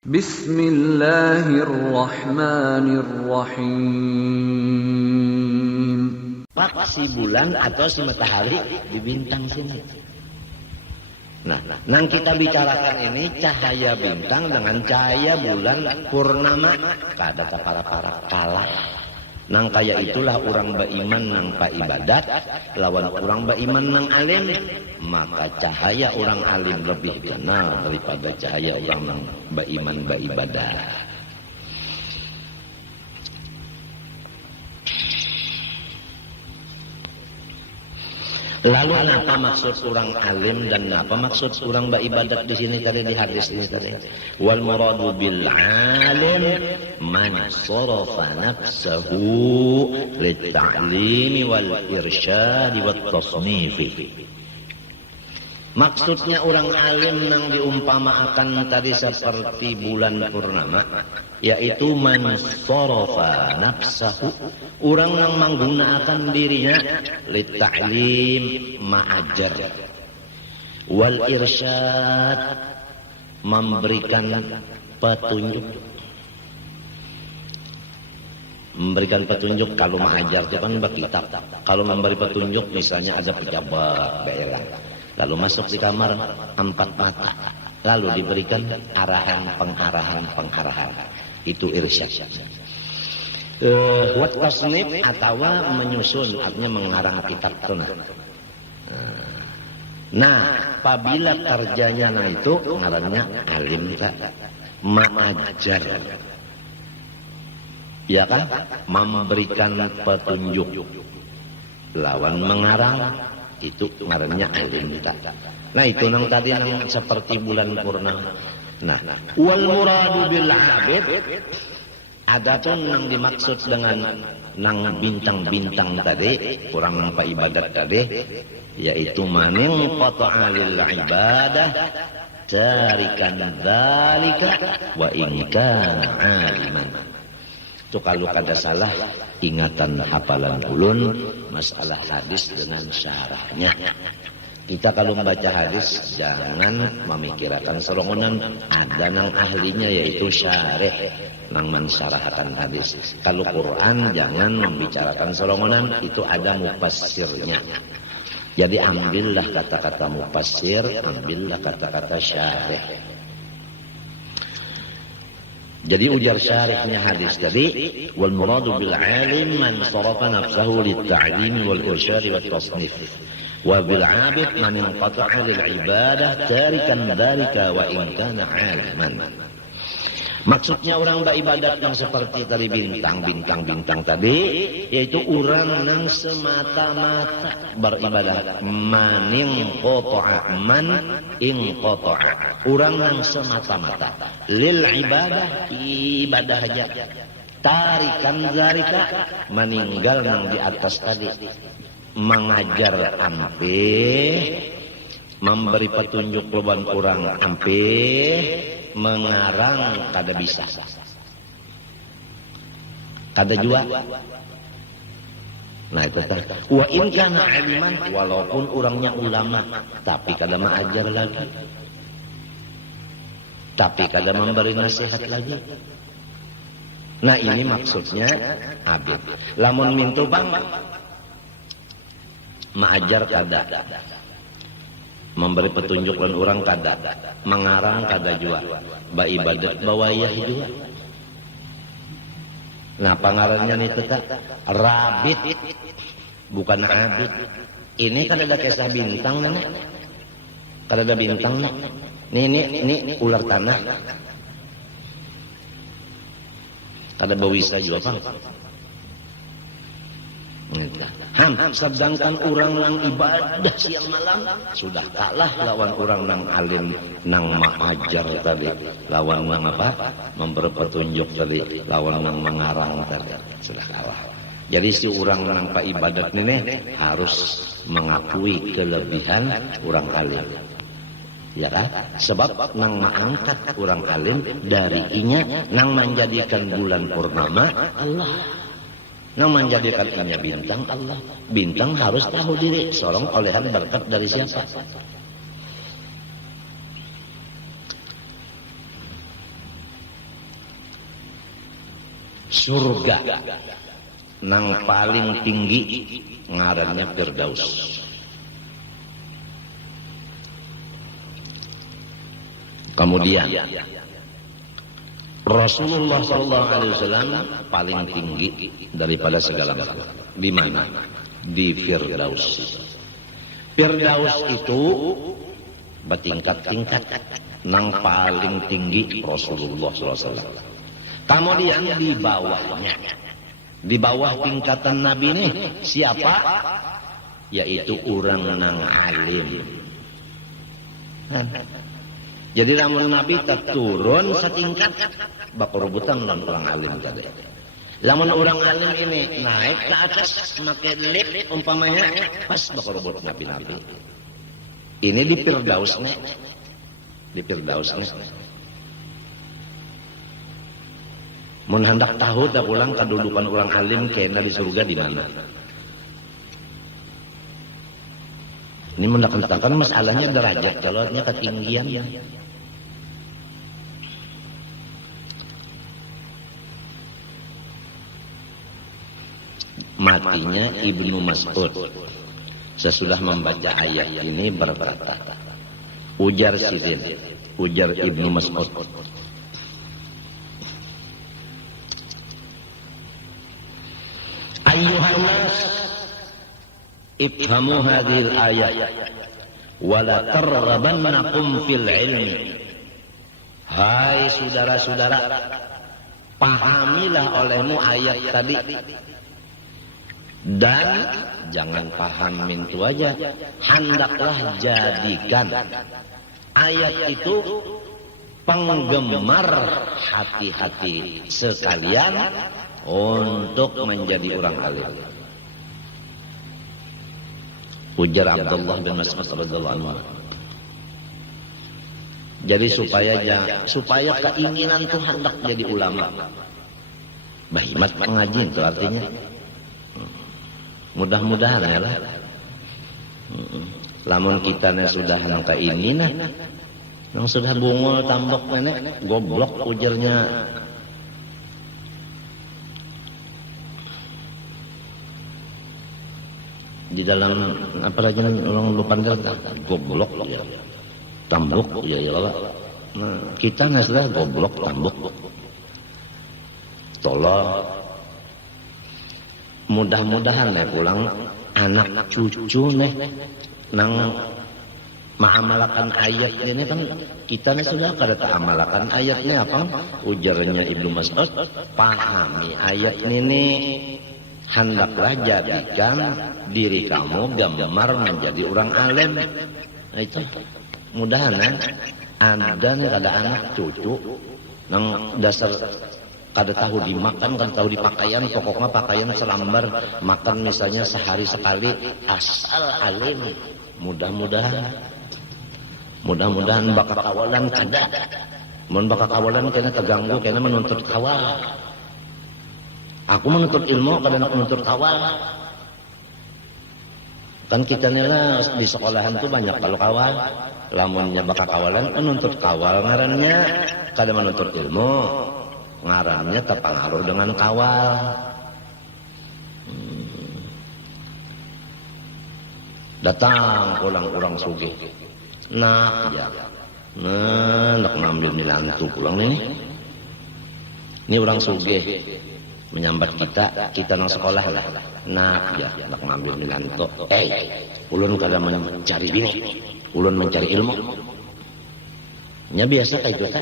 Bismillahirrahmanirrahim. Pak si bulan atau si matahari di bintang sini. Nah, yang kita bicarakan ini cahaya bintang dengan cahaya bulan purnama kada para kalah. Nang kaya itulah orang beriman nang ibadat lawan orang beriman nang alim, maka cahaya orang alim lebih kenal daripada cahaya orang nang beriman ibadat. Lalu apa maksud orang alim dan apa maksud orang beribadat di sini tadi di hadis ini tadi? Wal muradu bil alim man sarafa nafsahu lit ta'limi wal irsyad wat tasnif. Maksudnya orang alim yang diumpamakan tadi seperti bulan purnama, yaitu man sarafa nafsahu, orang yang menggunakan dirinya lit ta'lim ma'ajar, wal irsyad memberikan petunjuk. Memberikan petunjuk kalau ma'ajar itu kan berkitab. Kalau memberi petunjuk misalnya ada pejabat daerah, lalu masuk di kamar 4 mata, lalu diberikan pengarahan. Itu irsyad. Wat tasnif atau menyusun, artinya mengarang kitab itu. Nah, apabila kerjanya itu ngarannya alim tak ma'ajar. Ya kan? Memberikan petunjuk. Lawan mengarang itu ngarannya alim tak. Nah, itu nang tadi nang seperti bulan purnama. Nah, wal muradu bil abid, adapun yang dimaksud dengan nang bintang-bintang tadi, kurang nampak ibadat tadi, yaitu maning qata'a lil ibadah tarikan dzalika wa in kana aliman. Itu kalau kada salah ingatan hafalan ulun masalah hadis dengan syarahnya. Kita kalau membaca hadis jangan memikirkan serongonan, ada nang ahlinya yaitu syarih nang mensyarahkan hadis. Kalau Quran jangan membicarakan serongonan, itu ada mufassirnya. Jadi ambillah kata-kata mufassir, ambillah kata-kata syarih. Jadi ujar syarihnya hadis tadi, wal muradu bil alim man sarafa nafsahu lit ta'lim wal irsyad wat tasnif. Wa bil 'abid man inqata'a lil ibadah tarikan dzalika wa in kana 'aliman. Maksudnya orang beribadat yang seperti tadi bintang tadi, yaitu orang yang semata-mata beribadat. Man inqata'a orang yang semata-mata lil ibadah aja. Tarikan dzalika meninggal yang di atas tadi. Mengajar ampih, memberi petunjuk keluar orang ampih, mengarang kada bisa, kada jua. Nah itu tah. Wa in kana aliman, walaupun orangnya ulama, tapi kada mengajar lagi, tapi kada memberi nasihat lagi. Nah ini maksudnya abid. Lamun mintu bang mengajar kada, memberi petunjuk dan orang kada, mengarang kada jua, ibadat bawayah jua. Nah pengarangnya ini tetap rabit, bukan abid. Ini kan ada kisah bintang nih, kada ada bintang nih. Ini ular tanah, kada bawisa jua bang. Sedangkan orang yang ibadah siang malam sudah kalah lawan orang yang alim nang ma'ajar tadi, lawan nang apa memberi petunjuk tadi, lawan nang mengarang tadi, sudah kalah. Jadi si orang nang pak ibadat ini harus mengakui kelebihan orang alim, ya kan? Sebab nang mengangkat orang alim dari inya nang menjadikan bulan purnama Allah, nang menjadikan inya bintang Allah. Bintang harus tahu diri, sorong olehan berkat dari siapa. surga nang paling tinggi ngarannya Firdaus. Kemudian Rasulullah SAW paling tinggi daripada segala makhluk. Di mana? Di Firdaus. Firdaus itu bertingkat-tingkat. Nang paling tinggi Rasulullah SAW. Kemudian di bawahnya, di bawah tingkatan Nabi ini siapa? Yaitu orang nang alim. Jadi lamun Nabi turun setingkat bakal rebutan dan orang alim tadi. Lamun orang alim ini naik ke atas pakai lift umpamanya pas bakal rebut Nabi. Ini di Firdausnya. Di Firdausnya. Mun hendak tahu dah pulang kedudukan orang alim kena di surga di mana. Ini mendakkan masalahnya derajat calonnya ketinggian. Matinya Ibnu Mas'ud. Sesudah membaca ayat ini berkata, ujar Sidin, ujar Ibnu Mas'ud, ayyuhan nas ifhamu hadhil ayat wa la targhabannakum fil ilmi. Hai saudara-saudara, pahamilah olehmu ayat tadi. Dan jangan pahamin itu aja, hendaklah jadikan ayat itu penggemar hati-hati sekalian untuk menjadi orang alim. Ujar Abdullah bin Mas'ud radhiyallahu anhu. Jadi supaya keinginan tuh hendak jadi ulama. Bahimat mengaji itu artinya. Mudah-mudahan ya lah. Lamun kita sudah nangka ini nah, nang sudah bungul tambok nenek, goblok ujarnya. Di dalam apa lagi orang lupa goblok ya, tambok ya ya lah. Nah, kita nggak sudah goblok tambok. Tolong. Mudah-mudahan nih pulang anak cucu nih nang mengamalkan ayat ini kan kita nih sudah kada mengamalkan ayatnya apa? Ujarnya Ibnu Mas'ud, pahami ayat ini hendaklah jadikan diri kamu gemar menjadi orang alim. Nah itu mudahan ada nih ada anak cucu nang dasar kada tahu dimakan, kada tahu dipakaian, pokoknya pakaian selambar, makan misalnya sehari sekali, asal alim. Mudah-mudahan bakal kawalan kada. Mun bakal kawalan kena terganggu, kena menuntut kawal. Aku menuntut ilmu, kada nak menuntut kawal. Kan kita nila di sekolahan tuh banyak kalau kawal. Lamunnya bakal kawalan, menuntut kawal ngarannya, kada menuntut ilmu. Ngarannya terpengaruh dengan kawal. Datang orang sugih. Nak ya. Nak ngambil milantu pulang nih. Ini orang sugih menyambat kita nang sekolah lah. Nak ya, nak ngambil milantu. Ulun kada mencari bini. Ulun mencari ilmu. Nya biasa kayak gitu.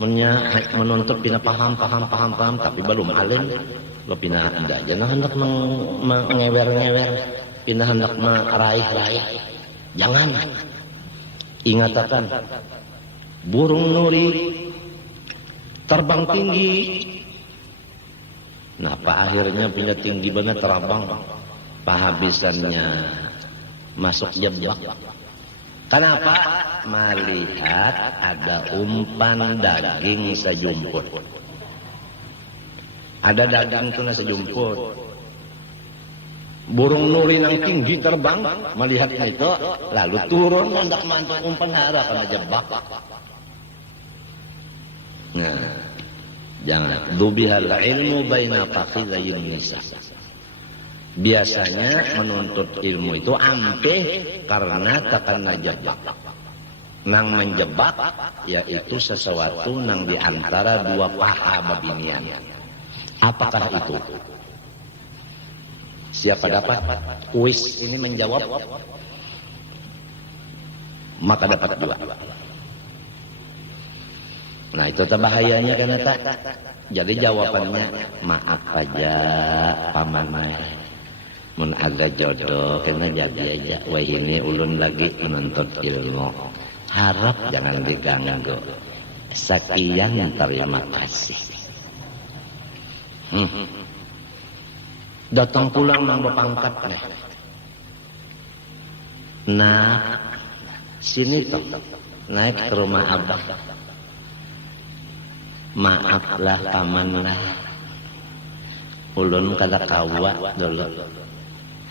Menuntut pina paham tapi belum alim lo pina anda aja nah hendak mengewer pina hendak meraih jangan ingatakan burung nuri terbang tinggi napa akhirnya punya tinggi banget terbang pahabisannya masuk jebak. Kenapa? Melihat ada umpan daging sejumput. Ada daging itu sejumput. Burung nuri yang tinggi terbang, melihat itu, lalu turun hendak mantuk umpan hara karena jebak. Nah, Jangan. Dubihal ilmu baina fakhidhayin nisa. Biasanya menuntut ilmu itu ampe karena takana jebak. Nang menjebak yaitu sesuatu nang diantara dua paha babinian. Apakah itu? Siapa dapat kuis ini menjawab, maka dapat dua. Nah itu bahayanya kan eta. Jadi jawabannya maaf aja paman, mun ada jodoh kena jadi aja. Wah ini ulun lagi menuntut ilmu, harap jangan diganggu. Sekian terima kasih. Datang pulang nang bapangkat nih. Nah sini toh naik ke rumah abah. Maaflah paman lah, ulun kada kawa dulu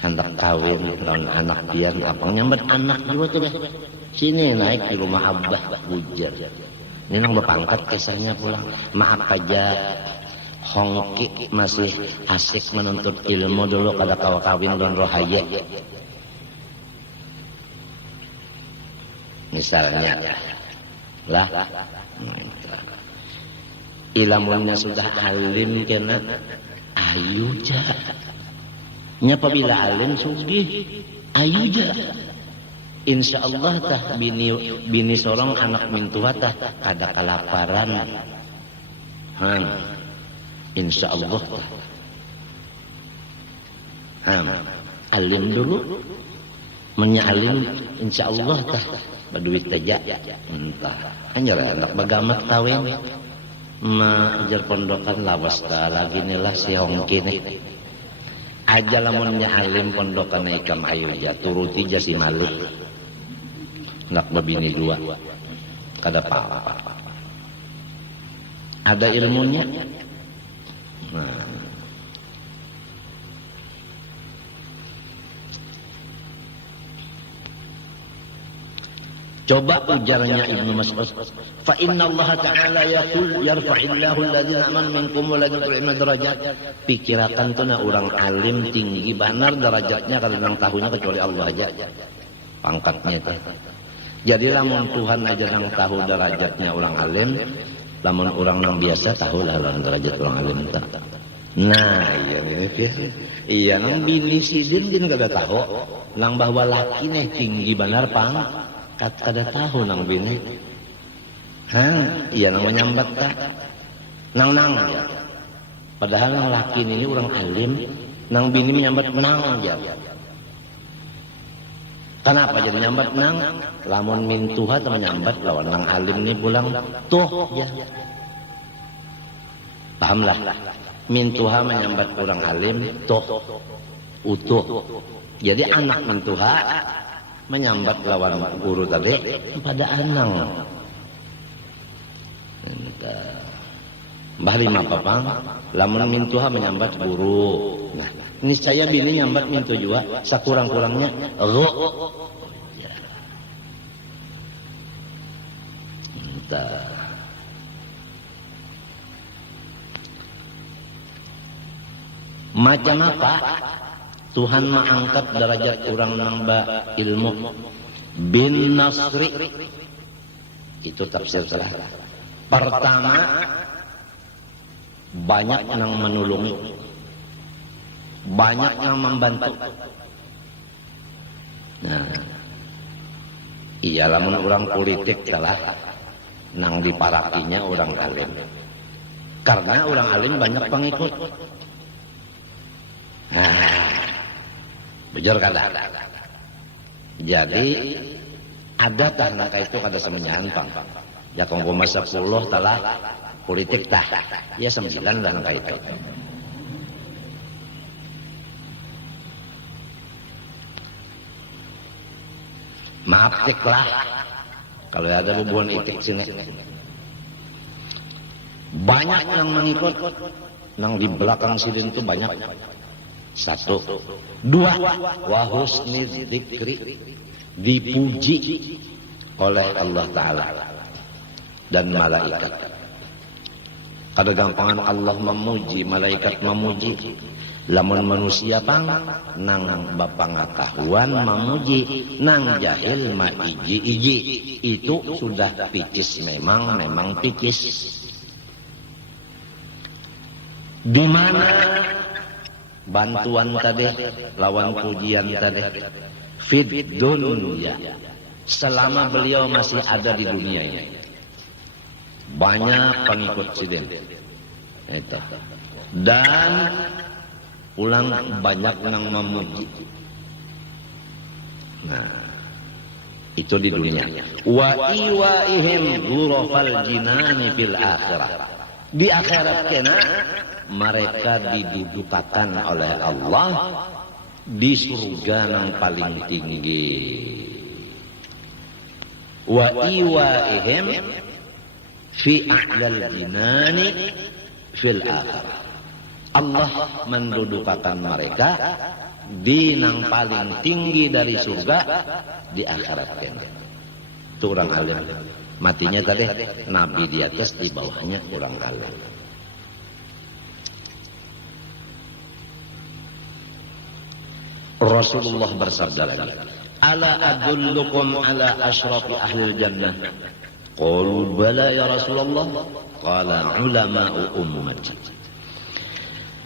hendak kawin lawan anak pian apang nyambet anak juga tuh deh. Sini naik di rumah abah bujar. Ini nang bapangkat kisahnya pulang. Maaf aja hongki masih asik menuntut ilmu dulu kada kawa kawin lawan rohaye. Misalnya lah ilamunnya sudah alim kena ayu ja nya apabila alim sugih ayu ja insyaallah tah bini sorong anak mintuha tah kada kalaparan insyaallah tah alim dulu menya alim insyaallah tah baduit aja entah anjir anak bagamat kawin ajar pondokan lawas lagi nilah si hongki nih aja lamunnya alim pondokan ikam ayu ja turuti ja si Malik nak babini dua kada apa-apa ada ilmunya. Nah coba ujarnya Ibnu Mas'ud, fa inna Allah Ta'ala yaqul yarfa'illahu alladhina amanu minkum wa la yudhiluna darajat. Pikirakan tuh na orang alim tinggi benar derajatnya kalau nang tahunya kecuali Allah aja. Pangkatnya itu. Jadi lamun Tuhan aja nang tahu derajatnya orang alim, lamun orang nang biasa tahu lah derajat orang alim itu. Nah, iya ini dia. Iya nang bini sidin din kada tahu, nang bahwa laki nih tinggi benar kada tahu nang bini. Iya nang menyambat tak. Nang ya. Padahal nang laki ini orang alim, nang bini menyambat nang aja. Kenapa jadi nyambat nang? Lamun mintuha atau menyambat lawan nang alim ini pulang tuh ya. Pahamlah. Mintuha menyambat orang alim tuh utuh. Jadi anak mintuha menyambat lawan guru tadi pada anang. Mbah lima papang, lamun mintuha menyambat guru. Nah, niscaya bini nyambat mintu juga, sakurang-kurangnya ro. Macam apa Tuhan mengangkat derajat orang namba ilmu bin nasri. Itu tafsir salah. Pertama, banyak yang menolongi, banyak yang membantu. Nah, iya lamun orang politik salah, nang diparakinya orang alim. Karena orang alim banyak pengikut. Nah, bejar kada. Jadi ada tanah itu kada semenyahan pang. Ya kongko masa 10 talah politik tah. Ya 9 lah nangka itu. Maaf tik lah. Kalau ada hubungan itik sini. Banyak yang mengikut. Nang di belakang sidin itu banyak. 1, 2, wa husni dzikri, dipuji oleh Allah Ta'ala dan malaikat. Kada gampangan Allah memuji, malaikat memuji. Lamun manusia pang nang bapangatahuan memuji, nang jahil ma iji-iji. Itu sudah picis, memang picis. Di mana bantuan tadi lawan pujian tadi? Fid dunya. Selama beliau masih ada di dunia ini, banyak pengikut sidin. Itu. Dan ulang banyak yang memuji. Nah, itu di dunia. Wa iwaihim ghurafal jinani fil akhirah. Di akhirat kena mereka didudukakan oleh Allah di surga yang paling tinggi. Wa iwaihim fi a'lal jinani fil akhirah. Allah mendudukakan mereka di nang paling tinggi dari surga di akhirat kena. Itu orang alim. Matinya tadi Nabi di atas, di bawahnya orang alim. Rasulullah bersabda lagi, ala adullukum ala asrafi ahlil jannah. Qalu bala ya Rasulullah. Qala ulama'u ummati.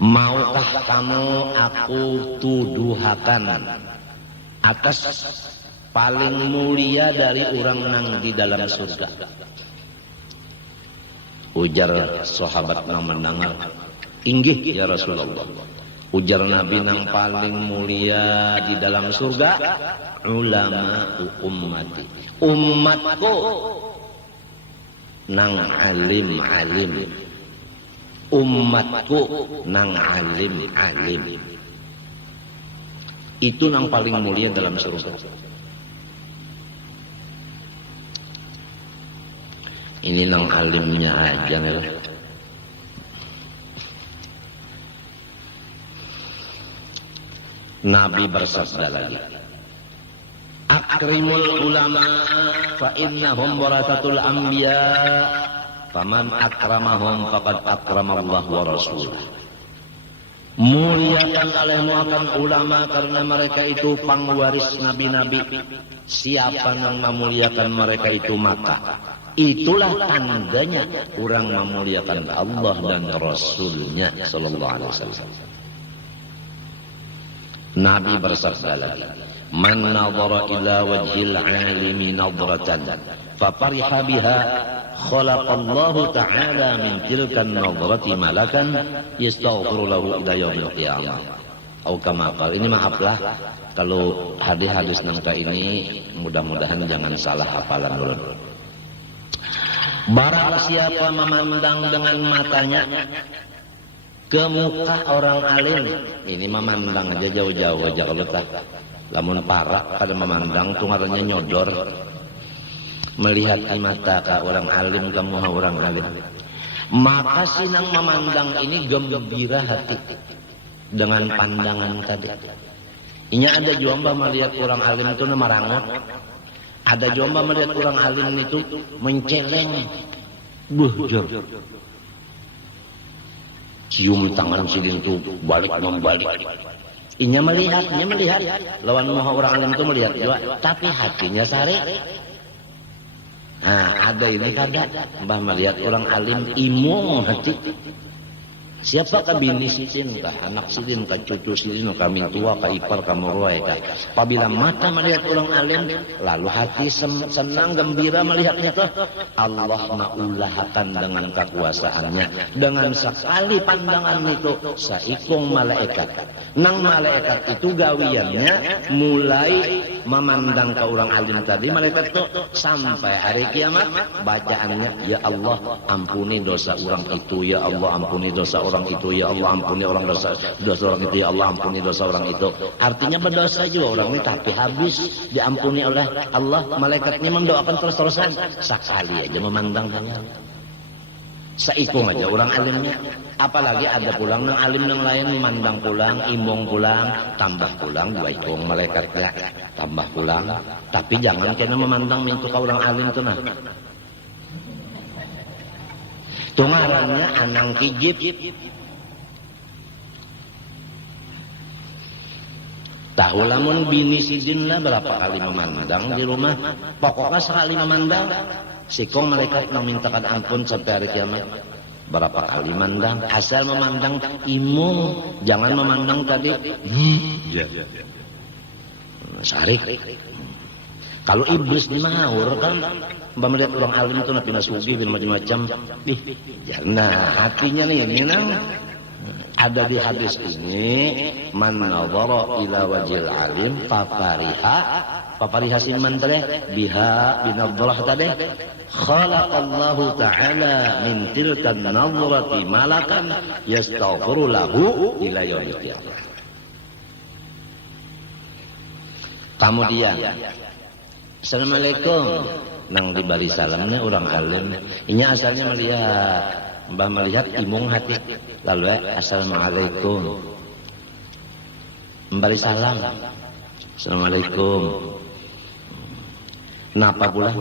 Maukah kamu aku tuduhakan atas paling mulia dari orang nang di dalam surga? Ujar sahabat nang mendengar, inggih ya Rasulullah. Ujar Nabi nang paling mulia di dalam surga, ulama ummati. Umatku nang alim-alim. Umatku nang alim-alim. Itu nang paling mulia dalam surga. Ini nang alimnya aja nih. Nabi bersabda lagi, akrimul ulama fa innahum warathatul anbiya faman akramahum faqad akramallahu wa rasulah. Muliakan olehmu akan ulama karena mereka itu pengwaris nabi-nabi. Siapa yang memuliakan mereka itu maka itulah tandanya orang memuliakan Allah dan Rasulnya sallallahu alaihi wasallam. Nabi bersabda lagi, man nadhara ila wajhil alimi nadratan fa fariha biha khalaqallahu ta'ala min tilkan nadrati malakan yastaghfiru lahu ila yaumil qiyamah. Atau kama qala, ini maaflah kalau hadis-hadis nangka ini mudah-mudahan jangan salah hafalan dulu. Barang siapa memandang dengan matanya ke muka orang alim, ini memandang aja jauh-jauh aja kalau tak. Lamun parah pada memandang tuh ngarannya nyodor. Melihat di mata ka orang alim kamu orang alim. Maka sinang memandang ini gembira hati dengan pandangan tadi. Inya ada jomba melihat orang alim itu marangot. Ada jomba melihat orang alim itu menceleng. Buhjur. Cium tangan silin itu balik membalik. Inya melihat. Lawan maha orang alim itu melihat juga, tapi hatinya sare. Nah, ada ini kada mbah melihat orang alim imung hati. Siapakah bini sidin, kah anak sidin, kah cucu sidin, kah mintua, kah ipar, kah meruai, kah. Apabila mata melihat orang alim, lalu hati senang, gembira melihatnya tuh. Allah mengulahkan dengan kekuasaannya. Dengan sekali pandangan itu, saikung malaikat. Nang malaikat itu gawiannya mulai memandang ke orang alim tadi. Malaikat tuh sampai hari kiamat, bacaannya, ya Allah ampuni dosa orang itu, ya Allah ampuni dosa orang itu, ya Allah ampuni orang dosa orang itu, ya Allah ampuni dosa orang itu. Artinya berdosa juga orang ini, tapi habis diampuni oleh Allah. Malaikatnya mendoakan terus-terusan. Sekali aja memandang hanya saikung aja orang alimnya. Apalagi ada pulang nang alim yang lain memandang pulang, imong pulang, tambah pulang dua ikung malaikatnya tambah pulang. Tapi jangan kena memandang mintu ka orang alim itu nah. Tungarannya Anang Kijip. Tahu lamun bini sidin lah berapa kali memandang di rumah. Pokoknya sekali memandang. Sikong malaikat memintakan ampun sampai hari kiamat. Berapa kali mandang. Asal memandang imung. Jangan memandang tadi. Sarik. Kalau iblis dimahur kan. Mbak melihat orang alim itu nabi nasugi bin macam-macam. Nah hatinya nih minang. Ada di hadis ini man nadhara ila wajhil alim fafariha siman tadi biha binadrah tadi khalaqallahu ta'ala min tilkan nadrati malakan yastaghfiru lahu ila yaumil qiyamah. Kemudian Assalamualaikum nang dibari salamnya orang alim ini asalnya melihat imung hati lalu Assalamualaikum memberi salam Assalamualaikum napa pula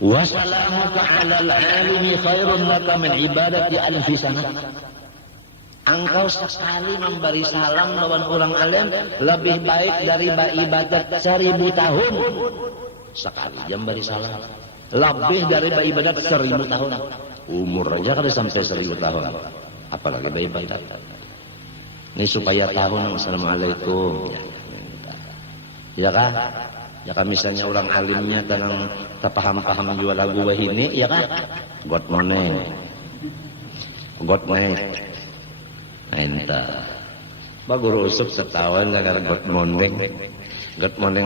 wassalamuka alal alimi khairun laka min ibadati alfi sana engkau sekali memberi salam lawan orang alim lebih baik dari ibadat 1000 tahun sekali jam beri salam lebih dari ibadat 1000 tahun umur aja kalau sampai 1000 tahun apalagi ibadat ini supaya tahun Assalamualaikum ya kan ya kan misalnya orang alimnya tenang tak paham jual lagu ini ya kan God morning God night entah bagus rusuk setahun dengan God morning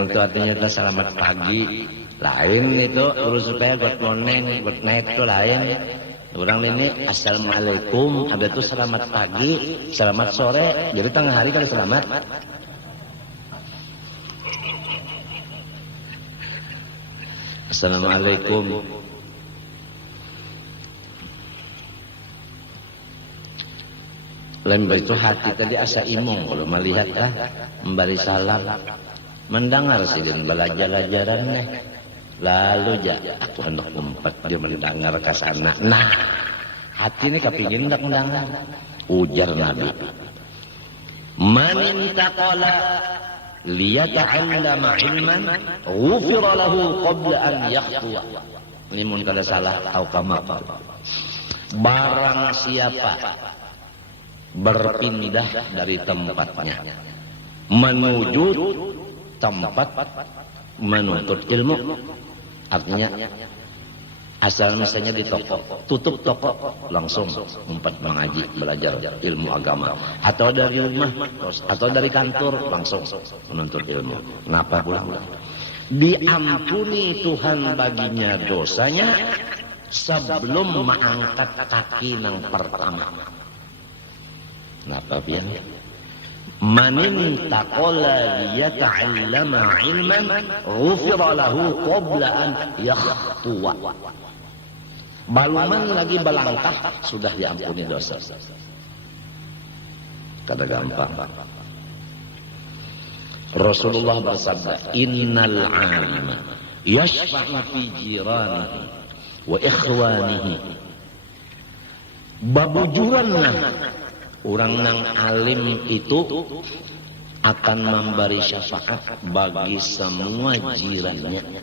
itu artinya itu selamat pagi lain itu urus supaya good morning good night itu lain orang ini Assalamualaikum ada tuh selamat pagi selamat sore jadi tengah hari kali selamat Assalamualaikum lembah itu hati tadi asa imung kalau melihat memberi salam mendengar sih dan belajar-belajarannya lalu aku hendak umpat dia mendengar ke sana nah hati ini kepingin hendak mendengar ujar Nabi man intaqala liyata'allama ilman ghufira lahu qabla an yakhtuwa ini mun kada salah atau kama barang siapa berpindah dari tempatnya menuju tempat menuntut ilmu artinya asal misalnya di toko tutup toko langsung umpat mengaji belajar ilmu agama atau dari rumah atau dari kantor langsung menuntut ilmu kenapa pulang diampuni Tuhan baginya dosanya sebelum mengangkat kaki yang pertama kenapa biar manin taqala liyata'allama ilman ghufira lahu qabla an yakhtuwa baluman lagi balangkah sudah diampuni dosa kada gampang Rasulullah bersabda innal 'alima yashfa'u fi jiranihi wa ikhwanihi babujuranna orang nang alim itu akan memberi syafaat bagi semua jirannya.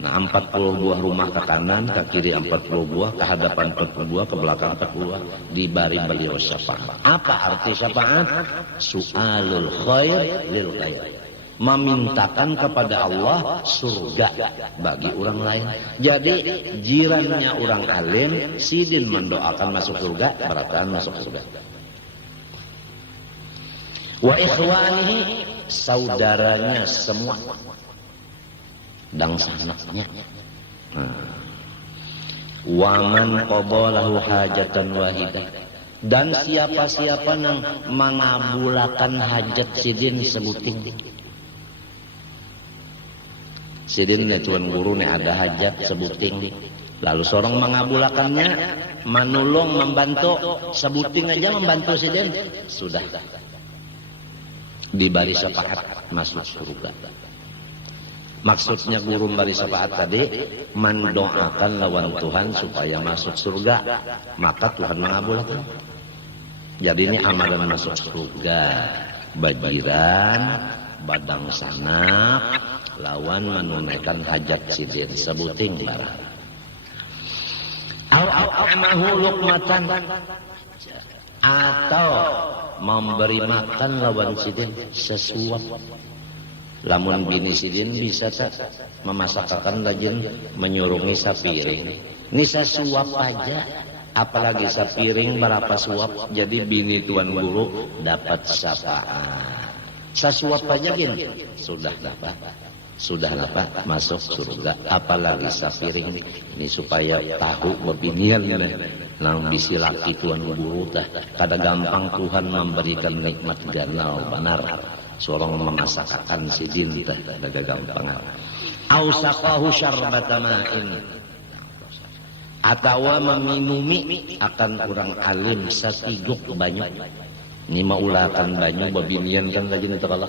Nah 40 buah rumah ke kanan, ke kiri 40 buah, ke hadapan 40 buah, ke belakang 40 buah. Diberi beliau syafaat. Apa arti syafaat? Su'alul khair lil khair. Memintakan kepada Allah surga bagi orang lain. Jadi jirannya orang alim sidin mendoakan masuk surga, beratan masuk surga. Wa ikhwanihi saudaranya semua dan sanaknya. Wa man qadalahu hajatan wahidah dan siapa-siapa yang mengabulkan hajat sidin sebuting. Sidin ne tuan guru ne ada hajat sebuting lalu seorang mengabulakannya menolong membantu sebuting aja membantu sidin sudah diberi syafaat masuk surga Maksudnya guru memberi syafaat tadi mendoakan lawan Tuhan supaya masuk surga, maka Tuhan mengabulkan. Jadi ini amalan masuk surga: bajiran, badang sanap, lawan menunaikan hajat sidin sebuting barang. Au luqmatan, atau memberi makan lawan sidin sesuap. Lamun bini sidin bisa tak memasakkan lajin menyurungi sapiring. Ini sesuap aja, apalagi sapiring berapa suap, jadi bini tuan guru dapat syafaat. Sesuap aja gini sudah dapat masuk surga, apalagi sapiring. Ini supaya tahu bebinian nang bisi laki tuan guru tah kada gampang Tuhan memberikan nikmat ganal benar. Seorang memasakkan sidin tah kada gampang. Au saqahu syarbata ma'in, atawa meminumi akan orang alim satiguk banyu. Ini maulakan banyu babinian kan lagi itu kalau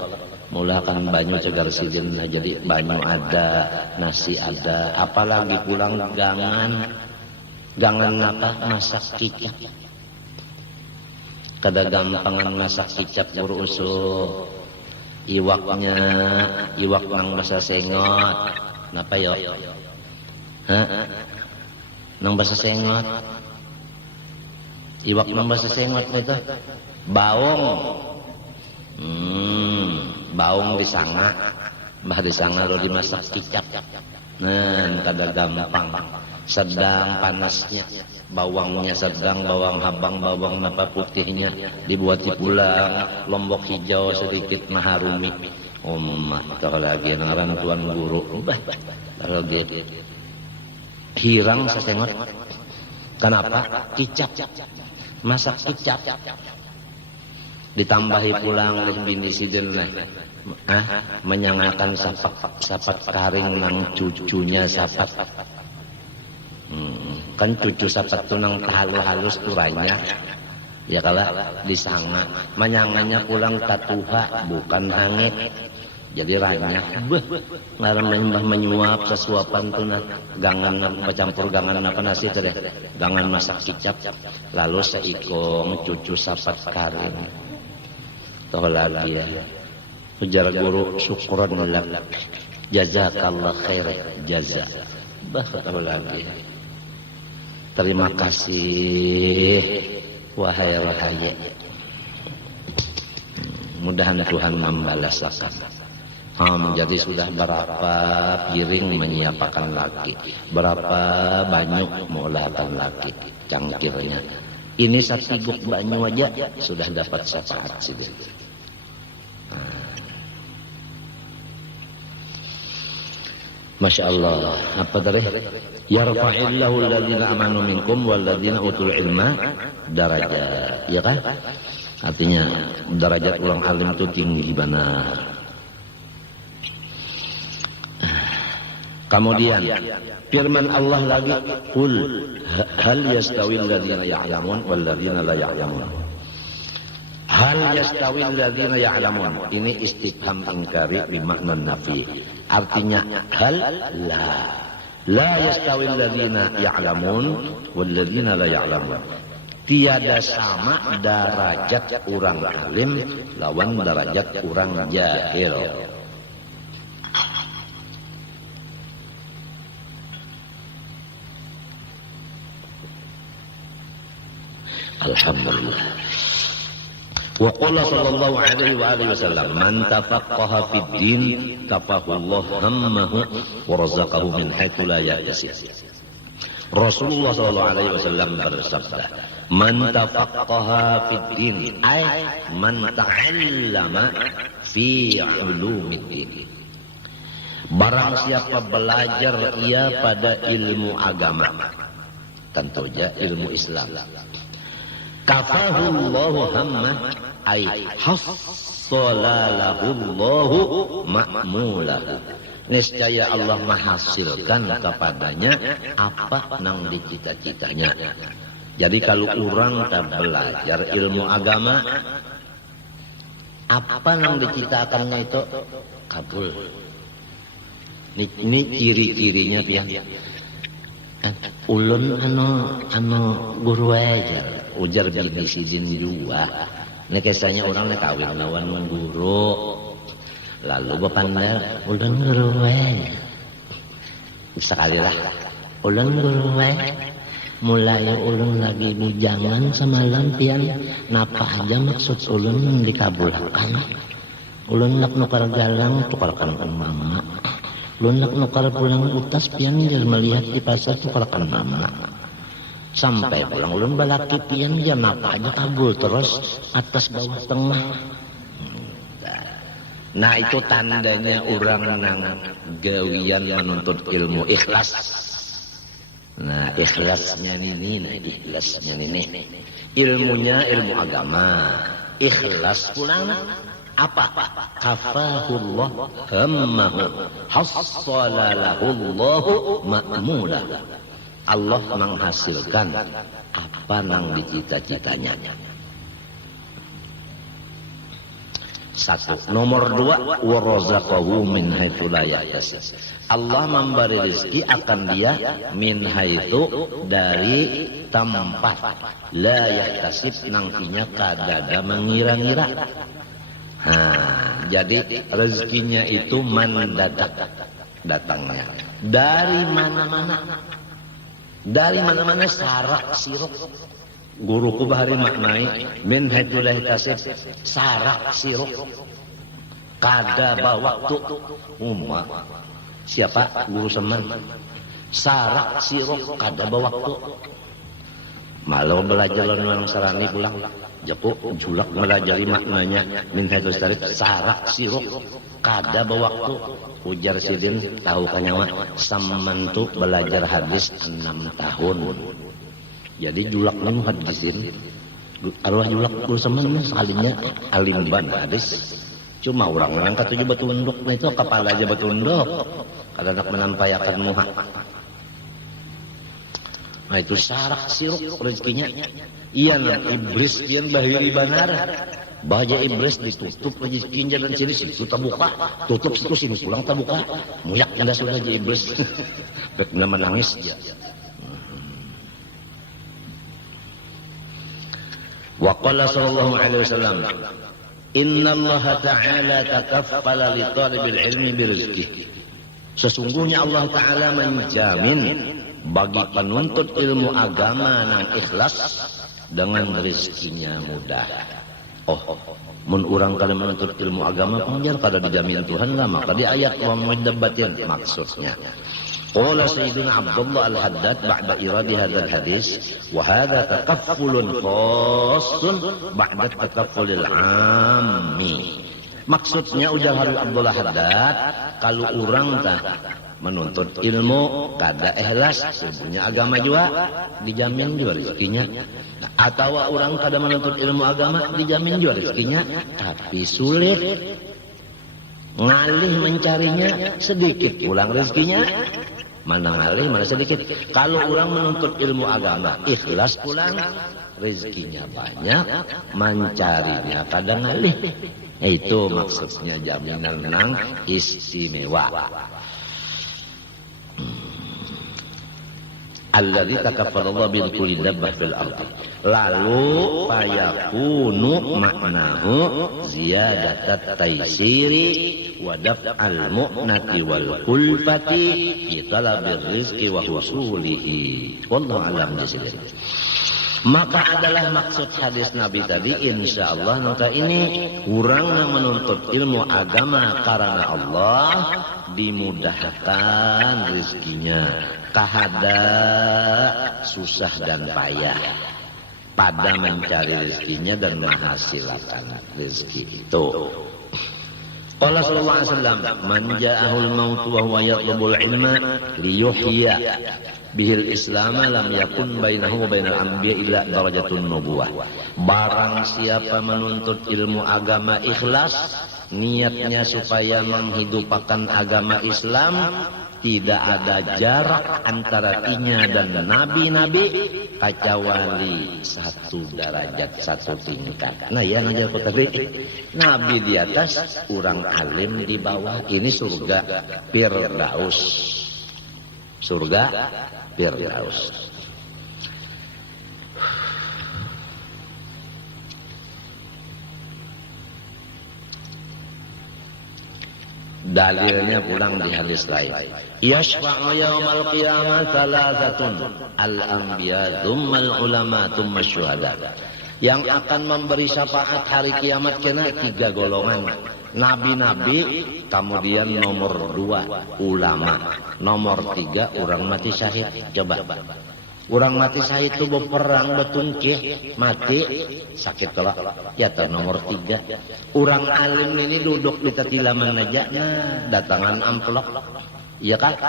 maulakan banyu cegar sidin, jadi banyu ada, nasi ada, apalagi pulang gangan apa masak kicap. Kada gampangan masak kicap berusuh. Iwak nang bahasa sengot, napa yo? Nang bahasa sengot. Iwak nang bahasa sengot itu baung. Baung disanga. Mbah disanga lo dimasak kicap. Nah, kada gampang. Sedang panasnya, bawangnya sedang, bawang habang, bawang napa putihnya dibuat pulang, lombok hijau sedikit maharumi. Kalau lagi ngaran tuan guru, kalau dia hirang sesengot. Kenapa? Kicap, masak kicap. Ditambahi pulang oleh bini sidin menyangakan sapat karing nang cucunya sapat. Kan cucu sapat tuh nang halus turanya, ya kala disanga, manyangannya pulang katuha bukan hangit, jadi ranya, ngaram mbah menyuap sesuapan tuh nah, gangan campur gangan apa nasi teh, gangan masak kicap, lalu seikong cucu sapat karing, toh lagi ya, ujar guru syukron lak, jazakallah khair jaza, bah toh lagi. Terima kasih wahai rahaye. Mudahan Tuhan membalaskan. Jadi sudah berapa piring menyiapkan laki, berapa banyak mengolahkan laki cangkirnya. Ini satiguk banyu aja sudah dapat syafaat sih. Masya Allah. Apa tadi? Yarfa'illahu alladhina amanu minkum walladhina utul ilma darajat. Ya kan? Artinya derajat orang alim itu tinggi benar. Kemudian firman Allah lagi, qul hal yastawi alladhina ya'lamun walladhina la ya'lamun. Hal yastawi alladhina ya'lamun. Ini istifham ingkari bimakna nafi. Artinya hal la yastawi alladhina ya'lamun walladhina la ya'lamun. Tiada sama derajat orang alim lawan derajat orang jahil. Alhamdulillah. Wa qala sallallahu alaihi wa alihi wasallam man tafaqqaha fid din kafahullahu hammahu wa razaqahu min haitsu la yahtasib. Rasulullah sallallahu alaihi wasallam bersabda, man tafaqqaha fid din ay man ta'allama fi ulumiddin. Barang siapa belajar ia pada ilmu agama, tentunya ilmu Islam. Kafahullahu hamma ay hassalallahu ma'mulahu. Niscaya Allah menghasilkan kepadanya apa nang dicita-citanya. Jadi kalau orang tak belajar ilmu agama, apa nang dicitakannya itu kabul. Ini ciri-cirinya pian. Ulun anu guru ajar, ujar bini sidin juga. Ini kisahnya orang nih kawin lawan guru. Lalu bapanda ulun guru ajar. Sekali lah, ulun guru ajar. Mulai ulun lagi bujangan semalam pian, napa aja maksud ulun dikabulkan. Ulun nak nukar galang tukarkan kan mama. Lunak nukar pulang utas pian jar melihat di pasar tukarkan mama. Sampai pulang ulun balaki pian jar napa aja kabul terus atas bawah tengah. Nah itu tandanya orang nang gawian menuntut ilmu ikhlas. Nah ikhlasnya ini. Ilmunya ilmu agama. Ikhlas pulang apa? Kafahullah hammahu hassalalahu ma'mulah. Allah menghasilkan apa nang dicita-citanya. Satu. Nomor dua, warazaqahu min haitsu la yahtasib. Allah memberi rezeki akan dia min haitsu dari tempat la yahtasib nangkinya kadada mengira-ngira. Jadi rezekinya itu mendadak datangnya dari mana-mana sarak siruk. Guruku bahari maknai min haitsu la yahtasib sarak siruk kada waktu siapa guru semen sarak siruk kada waktu malau belajar lan sarani pulang japo julak melajari maknanya min haitsu tarik sarak siruk kada waktu ujar sidin tahu kanyawa samantu belajar hadis 6 tahun. Jadi julak nu hadisin arwah julak guru semen sekalinya alim ban hadis. Cuma orang-orang katuju betunduk nah itu kepala aja betunduk kada nak menampayakan muha. Nah itu sarak siruk rezekinya. Iya nang iblis pian bahiri banar. Bahaja iblis ditutup rezekinya dan ciri situ tabuka. Tutup situ sini pulang tabuka. Muyak anda sudah aja iblis. Bek menangis dia. Wa qala sallallahu alaihi wasallam inna Allah ta'ala takaffala li talibil ilmi birizqihi. Sesungguhnya Allah Ta'ala menjamin bagi penuntut ilmu agama nang ikhlas dengan rezekinya mudah. Mun urang kada menuntut ilmu agama panjar kada dijamin Tuhan lah maka di ayat wa mudabbatin maksudnya. Qala Sayyidina Abdullah Al-Haddad ba'da iradi hadzal hadis wa hadza takaffulun khassun ba'da takaffulil 'ammi. Maksudnya ujar Habib Abdullah Haddad kalau orang tak menuntut ilmu kada ikhlas punya agama juga dijamin juga rezekinya. Nah, atau orang kada menuntut ilmu agama dijamin juga rezekinya tapi sulit ngalih mencarinya sedikit pulang rezekinya. Mana ngalih mana sedikit. Kalau orang menuntut ilmu agama ikhlas pulang rezekinya banyak mencarinya kada ngalih. Itu maksudnya jaminan nang istimewa. Alladzi takaffalallahu bil kulli dabbah fil ardi. Lalu fayakunu maknahu ziyadatat taysiri wa daf'al mu'nati wal kulfati fi talabir rizqi wa husulihi. Wallahu a'lam bishawab. Maka adalah maksud hadis Nabi tadi insyaallah maka ini kurang menuntut ilmu agama karena Allah dimudahkan rezekinya kahada susah dan payah pada mencari rezekinya dan menghasilkan rezeki itu. Qala sallallahu alaihi wasallam man ja'ahul maut wa huwa yatlubul ilma liyuhya bihil islam lam yakun bainahu wa bainal anbiya illa darajatun nubuwah. Barang siapa menuntut ilmu agama ikhlas niatnya supaya menghidupkan agama Islam tidak ada jarak antara inya dan nabi-nabi kecuali 1 derajat 1 tingkat. Nah ya ngajar aku tadi, nabi di atas, orang alim di bawah. Ini surga Firdaus. Surga Firdaus. Dalilnya pulang di hadis lain. Yashfa'u yaumal qiyamah thalathatun al-anbiya tsummal ulama tsumma syuhada. Yang akan memberi syafaat hari kiamat kena 3 golongan. Nabi-nabi, kemudian nomor 2 ulama, nomor 3 orang mati syahid. Coba. Orang mati syahid itu berperang betungkih, mati sakit kelak. Ya nomor 3. Orang alim ini duduk di ketilaman aja, nah datangan amplop. Iya kan?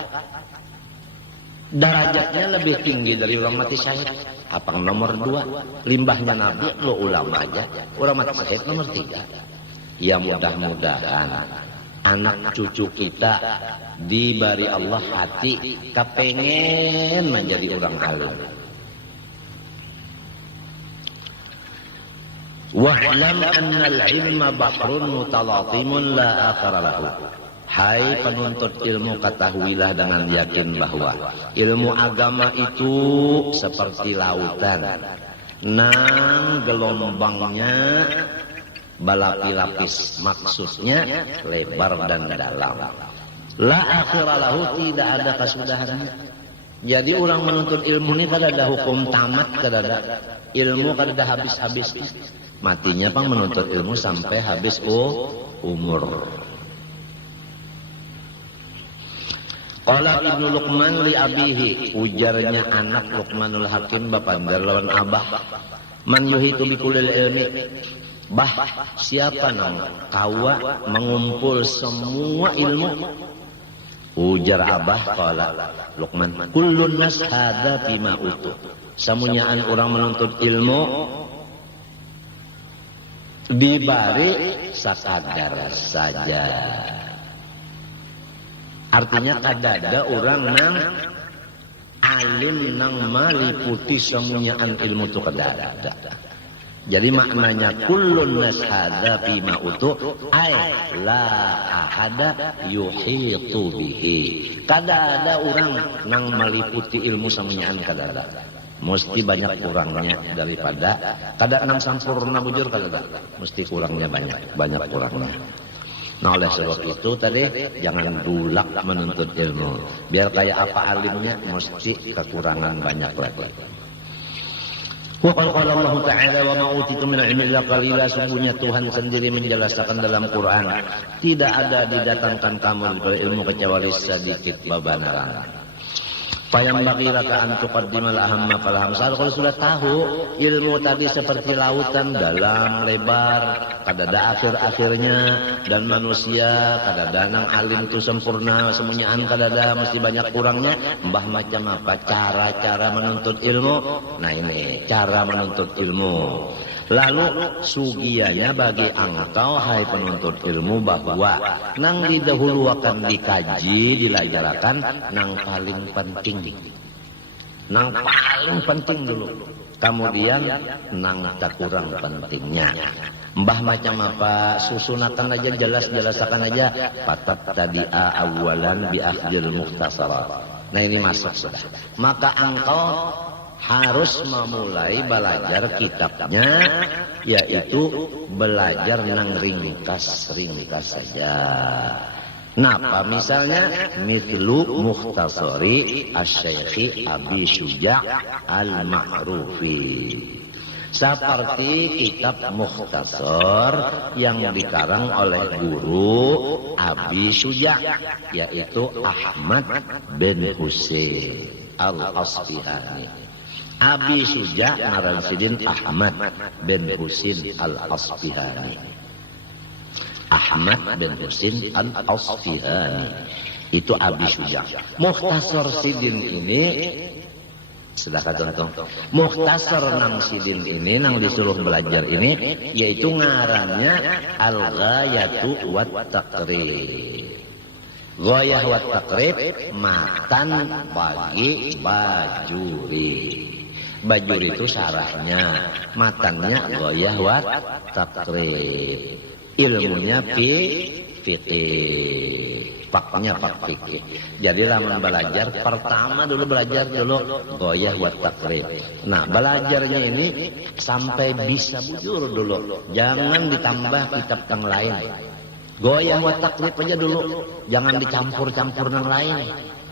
Derajatnya lebih tinggi dari orang mati syahid. Apa nomor 2? Limbahnya nabi, lo ulama aja. Orang mati syahid nomor 3. Ya mudah-mudahan anak cucu kita diberi Allah hati kepengen menjadi orang alim. Wa'lam annal ilma bahrun mutalatimun la akhara lahu. Hai penuntut ilmu, ketahuilah dengan yakin bahwa ilmu agama itu seperti lautan. Nang gelombangnya balapis-lapis, maksudnya lebar dan dalam. La akhiralahu, tidak ada kesudahannya. Jadi orang menuntut ilmu ini kada ada hukum tamat, kada ada ilmu, kada ada habis-habis. Matinya pang menuntut ilmu sampai habis umur. Qala Ibnu Luqman li abihi, ujarnya anak Luqmanul Hakim bapandar lawan abah. Man yuhitu bikulil ilmi, bah siapa nang kawa mengumpul semua ilmu. Ujar abah qala Luqman, kullun nas hada bima utu. Samunyaan orang menuntut ilmu dibari sakadar saja. Artinya ada orang nang alim nang maliputi semuanyaan ilmu itu kada ada. Jadi maknanya kullun nas hadza bima utu ay la ahada yuhitu bihi. Kada ada orang nang meliputi ilmu semuanyaan kada ada. Mesti banyak kurangnya daripada kada nang sampurna bujur kada ada. Mesti kurangnya banyak kurangnya. Nah oleh sebab itu tadi jangan dulak menuntut ilmu. Biar kayak apa alimnya mesti kekurangan banyak lagi. Wa qala Allah Ta'ala wa ma utitu min ilmi illa qalila. Sungguhnya Tuhan sendiri menjelaskan dalam Quran, tidak ada didatangkan kamu dari ilmu kecuali sedikit babanan. Payam bagilah ka tuqaddimal ahamma fal hamsal. Kalau sudah tahu ilmu tadi seperti lautan, dalam, lebar, kada ada akhir-akhirnya, dan manusia kada ada nang alim tu sempurna, semuanyaan kada ada, mesti banyak kurangnya. Mbah macam apa cara-cara menuntut ilmu? Nah ini cara menuntut ilmu. Lalu sugianya bagi engkau hai penuntut ilmu bahwa nang didahuluakan dikaji, dilajarkan nang paling penting. Nang paling penting dulu. Kemudian nang tak kurang pentingnya. Mbah macam apa susunakan aja, jelas-jelasakan aja. Patat tadi'a awalan bi akhdil mukhtasarat. Nah ini masuk sudah. Maka engkau harus memulai belajar kitabnya, yaitu belajar nang ringkas saja. Napa misalnya mithlu mukhtasari asy-syaikh Abi Syuja' al-Ma'rufi. Seperti kitab mukhtasar yang dikarang oleh guru Abi Syuja', yaitu Ahmad bin Husain al-Asfihani. Abi Syuja' ngaran sidin Ahmad bin Husain al-Asfihani. Ahmad bin Husain al-Asfihani itu Abi Syuja'. Mukhtasar sidin ini sedangkan contoh mukhtasar nang sidin ini nang disuruh belajar ini yaitu ngarannya Al-Ghayatu wat Taqrib. Goyah wa takrib matan bagi bajuri. Bajuri itu sarahnya, matannya goyah wa takrib. Ilmunya fikih. Paknya pak fikih. Jadi lamun belajar pertama dulu belajar dulu goyah wa takrib. Nah, belajarnya ini sampai bisa bujur dulu. Jangan ditambah kitab yang lain. Goyah wa takrib aja dulu. Jangan dicampur-campur yang lain.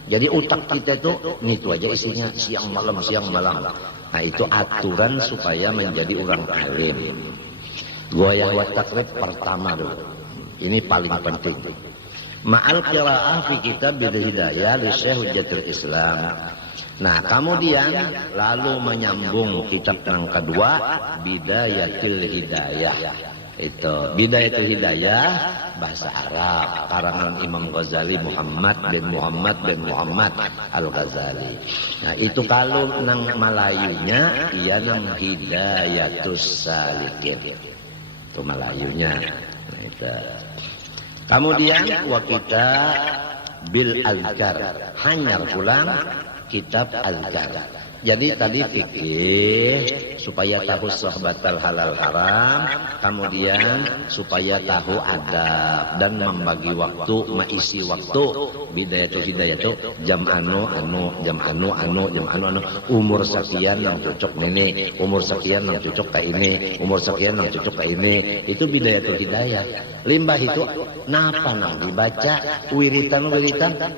Jadi otak kita itu itu aja isinya siang malam. Nah, itu aturan supaya menjadi orang alim. Goyah wa takrib pertama dulu. Ini paling penting. Ma'al qira'ah fi kitab Bidayah li Syekh Hujjatul Islam. Nah, kemudian lalu menyambung kitab yang kedua Bidayatul Hidayah. Itu Bidayatul Hidayah bahasa Arab karangan Imam Ghazali Muhammad bin Muhammad Al-Ghazali. Nah, itu kalau nang Melayunya ia nang Hidayatus Salikin. Itu Melayunya. Nah, itu. Kemudian wa kita bil azkar, hanyar pulang kitab azkar. Jadi tadi fikih supaya tahu sahabatul halal haram, kemudian supaya tahu adab dan membagi waktu, mengisi waktu. Bidayatul hidayah itu jam anu, umur sekian yang cocok ini, umur sekian yang cocok kayak ini, umur sekian yang cocok kayak ini. Itu bidayatul hidayah. Limbah itu napa nang dibaca wiritan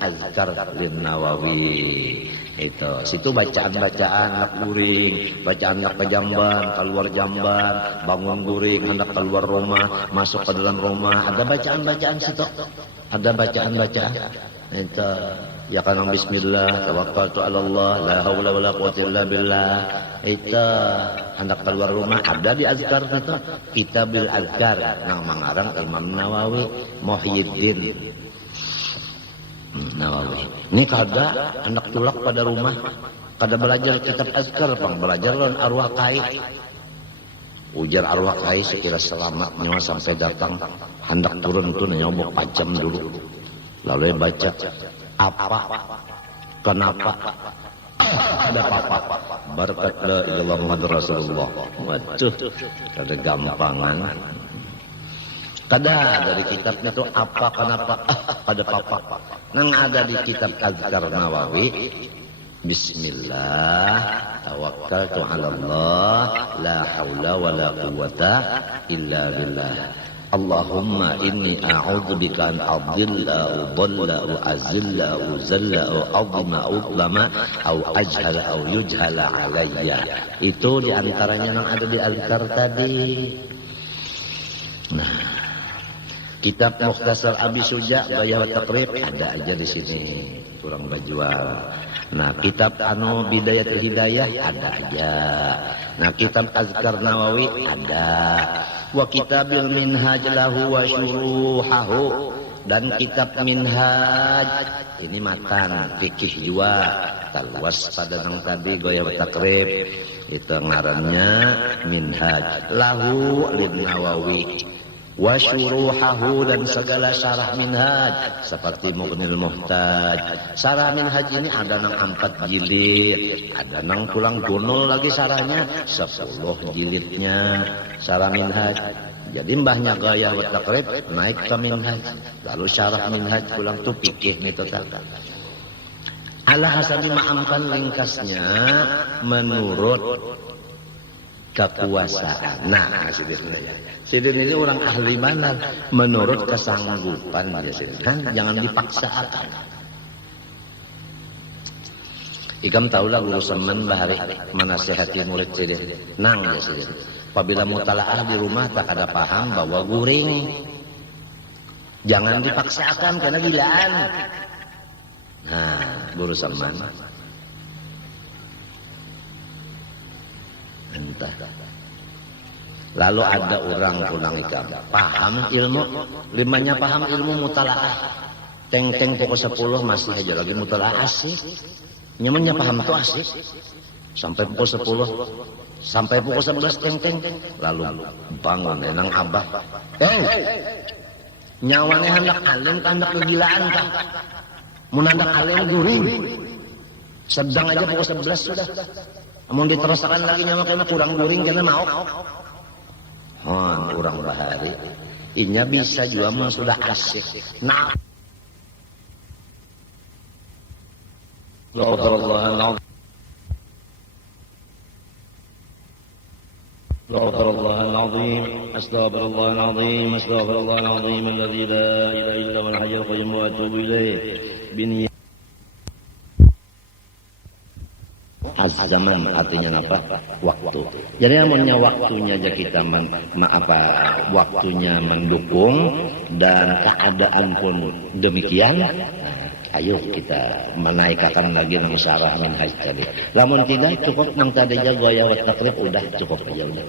azkar lin Nawawi. Itu situ bacaan-bacaan nak guring, bacaan nak ke jamban, keluar jamban, bangun guring, hendak keluar rumah, masuk ke dalam rumah, ada bacaan-bacaan situ. Ada bacaan-bacaan. Itu ya kan bismillah, tawakkaltu 'ala Allah, la haula wala quwwata illa billah. Itu hendak keluar rumah ada di azkar itu, Kitabul Azkar nang mangarang Imam Nawawi Muhyiddin Nawawi. Ini kada anak tulak pada rumah, kada belajar kitab azkar, pang belajar lawan arwah kai. Ujar arwah kai sekira selamat nyawa sampai datang, hendak turun tu nyobok pajam dulu. Lalu baca apa, kenapa, ada apa, berkat la ilaha illallah Rasulullah. Waduh, kada gampangan. Kada dari kitab itu apa, kenapa, ada apa. Nang ada di kitab Azkar Nawawi, Bismillah, tawakkaltu 'ala Allah, la haula wala quwwata illa billah. Allahumma inni a'udzubika an adilla udalla azilla uzalla azima udlama au ajhala au yujhala alayya. Itu diantaranya yang ada di Azkar tadi. Nah, kitab Mukhtasar Abi Suja Gayah wa Takrib ada aja di sini, kurang bajual. Nah, kitab Bidayatul Hidayah ada aja. Nah, kitab Azkar Nawawi ada. Wa kitabil minhaj lahu wa syuruhahu, dan kitab minhaj ini matan fikih juga talwas pada yang tadi Gayah wa Takrib itu ngarannya minhaj lahu lin Nawawi wa syuruhahu, dan segala syarah minhaj seperti Mughnil Muhtaj. Syarah minhaj ini ada nang 4 jilid, ada nang pulang gunul lagi syarahnya 10 jilidnya syarah minhaj. Jadi mbahnya Gayah wa Takrib naik ke minhaj, lalu syarah minhaj pulang tuh fikih gitu tata. Ala hasabi ma'amkan ringkasnya menurut kekuasaan. Nah, Sidin ini orang ahli mana? Menurut kesanggupan ya Sidin. Kan jangan dipaksakan. Ikam tahulah guru semen bahari menasihati murid Sidin. Nang ya Sidin. Apabila mutalaah di rumah tak ada paham bawa guring. Jangan dipaksakan karena gilaan. Nah, guru semen. Entah. Lalu ada orang pulang ikam paham ilmu, limanya paham ilmu mutalaah, teng pokok 10 masih aja lagi mutalaah asik, nyamannya paham tuh asik sampai pukul 10, sampai pukul 11 teng lalu bangun enang abah Nyawane hendak alim hendak kegilaan kah? Mun hendak alim guring. Sedang aja pukul 11 sudah. Amun diteruskan lagi nyawa kena kurang guring kena mau. Kurang bahari. Inya bisa juga mah sudah asik. Nah. استغفر الله العظيم استغفر الله العظيم استغفر الله العظيم الذي لا اله الا هو الحي القيوم واتوب اليه بنية Az-zaman artinya apa? Waktu. Jadi namanya waktunya aja kita waktunya mendukung dan keadaan pun demikian. Ayo kita menaikkan lagi nama syarah minhaj tadi. Lamun tidak cukup nang tadi jago ya wa takrib udah cukup aja udah.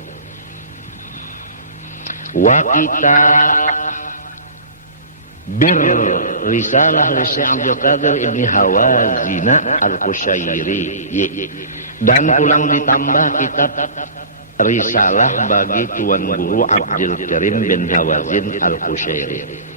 Wa kita risalah li Syekh Abdul Qadir Ibni Hawazin Al-Qushairi. Dan pulang ditambah kitab risalah bagi Tuan Guru Abdul Karim bin Hawazin Al-Qushairi.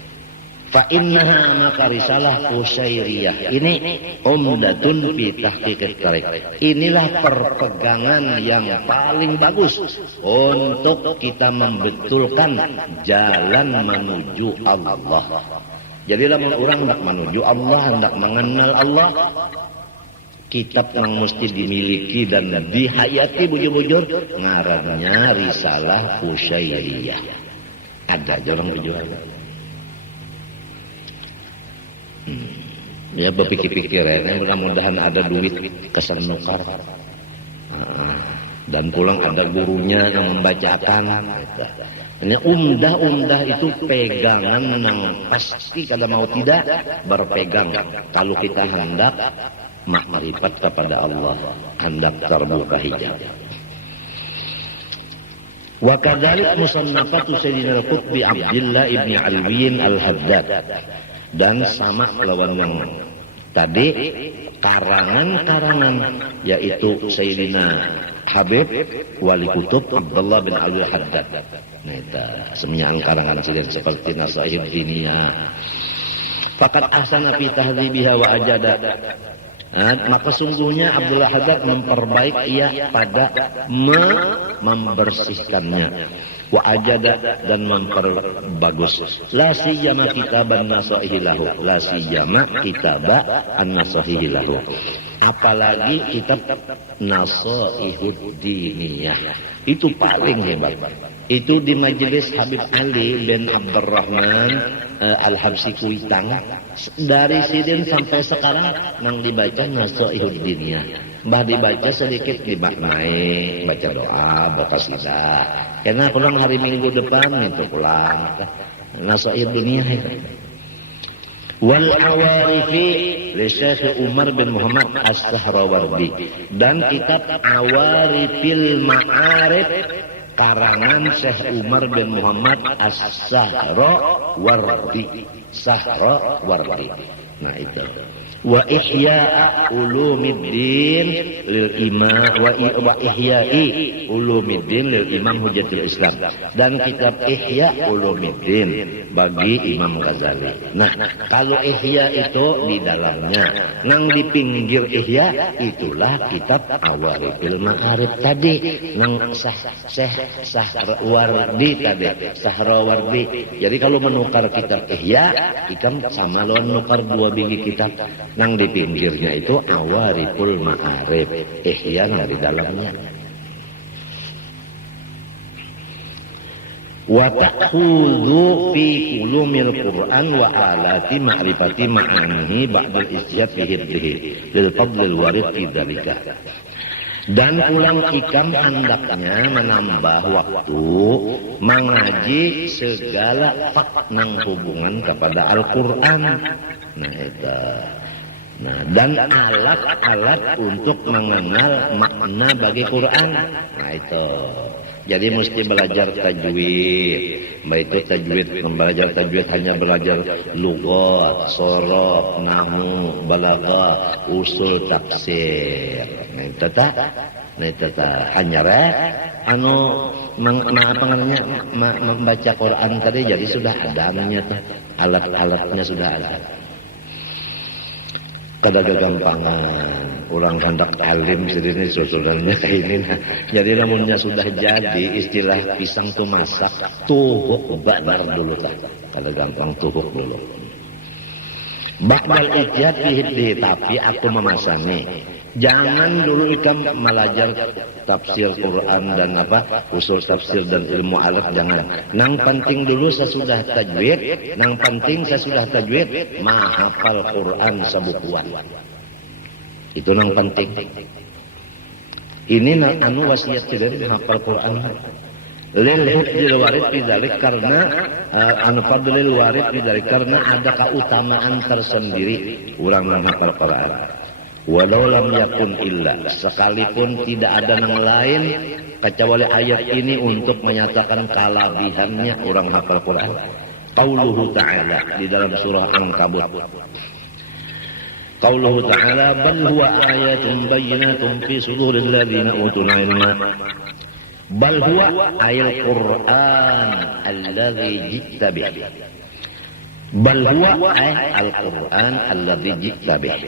Fa innaha maka risalah Qushairiyah ini umdatun fi tahqiqit tarik. Inilah perpegangan yang paling bagus untuk kita membetulkan jalan menuju Allah. Jadi lamun orang hendak menuju Allah, hendak mengenal Allah, kitab yang mesti dimiliki dan dihayati bujur-bujur ngarannya risalah Qushairiyah. Ada orang berjual. Ya berpikir-pikir mudah-mudahan ada duit kesan nukar dan pulang ada gurunya yang membacakan. Ini umdah itu pegangan yang pasti kada mau tidak berpegang kalau kita hendak makrifat kepada Allah, hendak terbuka hijab. Wa kadzalik musannafatu Sayyidina Al-Qutbi Abdullah ibni Alwiyin Al-Haddad. Dan sama lawan yang tadi karangan-karangan yaitu Sayyidina Habib Wali Kutub Abdullah bin Ali Al-Haddad. Nah itu semuanya karangan seperti Nasaih Diniyah. Fakat ahsana fi tahdzibiha wa ajada. Maka sungguhnya Abdullah Haddad memperbaik ia pada membersihkannya. Wa ajada dan memperbagus. La siyama kitaban nasahihi lahu. La siyama kitaba an-nasahihi lahu. Apalagi kitab Nasaihud Diniyah. Itu paling hebat. Itu di majelis Habib Ali bin Abdurrahman Al-Habsi Kuitang. Dari sidin sampai sekarang nang dibaca Nasaihud Diniyah. Mbah dibaca sedikit dimaknai, baca doa, berkasidah. Karena pulang hari Minggu depan itu pulang. Nasaihud Diniyah itu. Wal Awarifi li Syekh Umar bin Muhammad As-Sahrawardi. Dan kitab Awarifil Ma'arif karangan Syekh Umar bin Muhammad As-Sahrawardi. Sahrawardi. Nah itu. Wa ihya'a ulumiddin lil imam wa ihya'i ulumiddin lil imam Hujjatul Islam dan kitab Ihya Ulumiddin bagi Imam Ghazali. Nah, kalau Ihya itu di dalamnya, nang di pinggir Ihya itulah kitab Awarifil Ma'arif tadi, nang Sahrawardi tadi, Sahrawardi. Jadi kalau menukar kitab Ihya, kita sama lawan menukar dua biji kitab. Nang di pinggirnya itu Awariful Ma'arif, Ihya di dalamnya. Wa ta'khudhu fi ulumil Qur'an wa alati ma'rifati ma'anihi ba'dal istiyad fi hibdihi lil fadlil warid fi dzalika. Dan pulang ikam hendaknya menambah waktu mengaji segala fak nang hubungan kepada Al-Qur'an. Nah itu. Nah, dan alat-alat untuk mengenal makna bagi Quran. Nah itu. Jadi mesti belajar tajwid. Baik itu tajwid, belajar tajwid hanya belajar lughat, shorof, nahwu, balaghah, usul tafsir. Nah itu hanya anu membaca Quran tadi, jadi sudah ada tuh, alat-alatnya sudah ada. Kada gagampangan orang hendak alim sendiri sebenarnya kayak ini. Jadi lamunnya sudah jadi istilah pisang tuh masak, tuhuk benar dulu tak. Kada gampang tuhuk dulu. Bakal ijtihad bihiddi, tapi aku memasangnya. Jangan dulu ikam belajar tafsir Quran dan usul tafsir dan ilmu alaf, jangan. Nang penting dulu sesudah tajwid, mahafal Quran sabukuan. Itu nang penting. Ini anu wasiat dari menghafal Quran. Lil hifdzil warid bidzalik, karena anu fadlil warid bidzalik, karena ada keutamaan tersendiri orang menghafal Quran. Walau lam yakun illa, sekalipun tidak ada yang lain kecuali ayat ini untuk menyatakan kelebihannya orang hafal Quran. Qauluhu ta'ala di dalam surah Ankabut. Qauluhu ta'ala bal huwa ayatun bayyinatun fi suduril ladzina utul ilma. Bal huwa ayat Quran alladzi ji'ta bih. Bal huwa al-Quran alladzi ji'ta bih.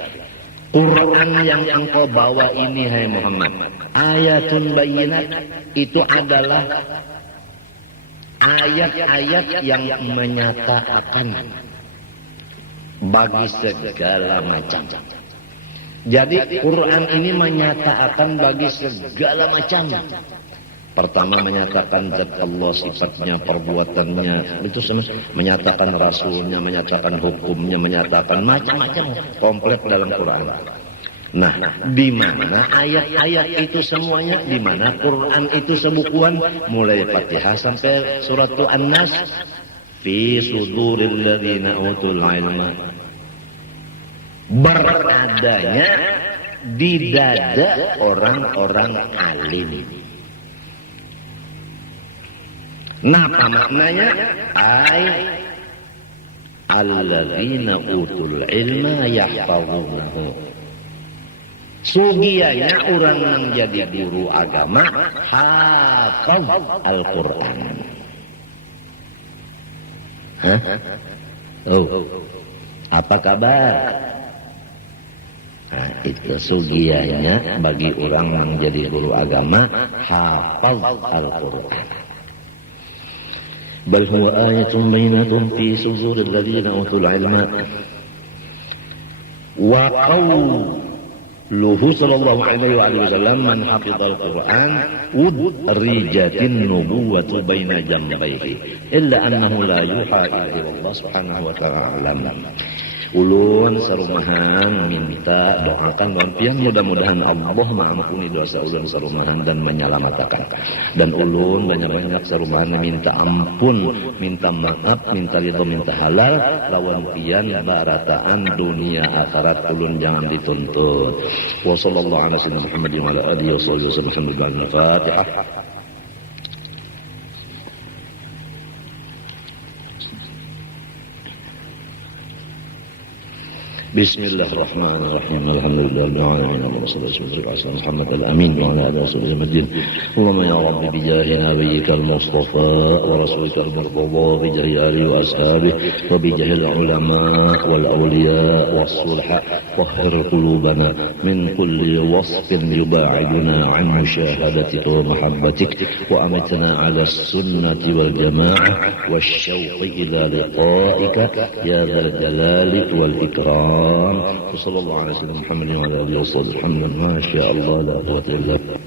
Quran yang engkau bawa ini, hai Muhammad, ayatun bayyinat, itu adalah ayat-ayat yang menyatakan bagi segala macam. Jadi Quran ini menyatakan bagi segala macam. Pertama menyatakan zat Allah, sifatnya, perbuatannya, itu semua menyatakan rasulnya, menyatakan hukumnya, menyatakan macam-macam komplit dalam Quran. Nah, di mana ayat-ayat itu semuanya, di mana Quran itu sebukuan mulai Fatihah sampai surat An-Nas, fi suduril ladzina utul ilma, beradanya di dada orang-orang alim. Nah, apa maknanya? Alladzina utul ilma yahfazunahu. Sugianya orang yang jadi guru agama hafaz Al-Quran. Apa kabar? Nah, itu sugianya bagi orang yang jadi guru agama hafaz Al-Quran. بل هو آية بينة في صدور الذين أوتوا العلم. وقوله صلى الله عليه وسلم من حفظ القرآن أدرجت النبوة بين جنبيه إلا أنه لا يوحى إليه والله سبحانه وتعالى. Ulun sarumahan minta doakan don pian, mudah-mudahan Allah mengampuni dosa ulun sarumahan dan menyelamatkan. Dan ulun banyak-banyak sarumahan minta ampun, minta maaf, minta ridho, minta halal lawan pian barataan dunia akhirat ulun jangan dituntut. Wa sallallahu ala sayyidina Muhammadin wa ala alihi wasallam. Al-Fatihah. بسم الله الرحمن الرحيم الحمد لله رب العالمين والصلاة والسلام على محمد الأمين وعلى آله وصحبه أجمعين. اللهم يا رب بجاه نبيك المصطفى ورسولك المرتضى بجاه آله وأصحابه وبجاه العلماء والأولياء والصلحاء طهر قلوبنا من كل وصف يباعدنا عن مشاهدتك ومحبتك وأمتنا على السنة والجماعة والشوق إلى لقائك يا ذا الجلال والإكرام. وصلى الله على سيدنا محمد وعلى آله وصحبه. الحمد لله ما شاء الله لا قوة إلا بالله.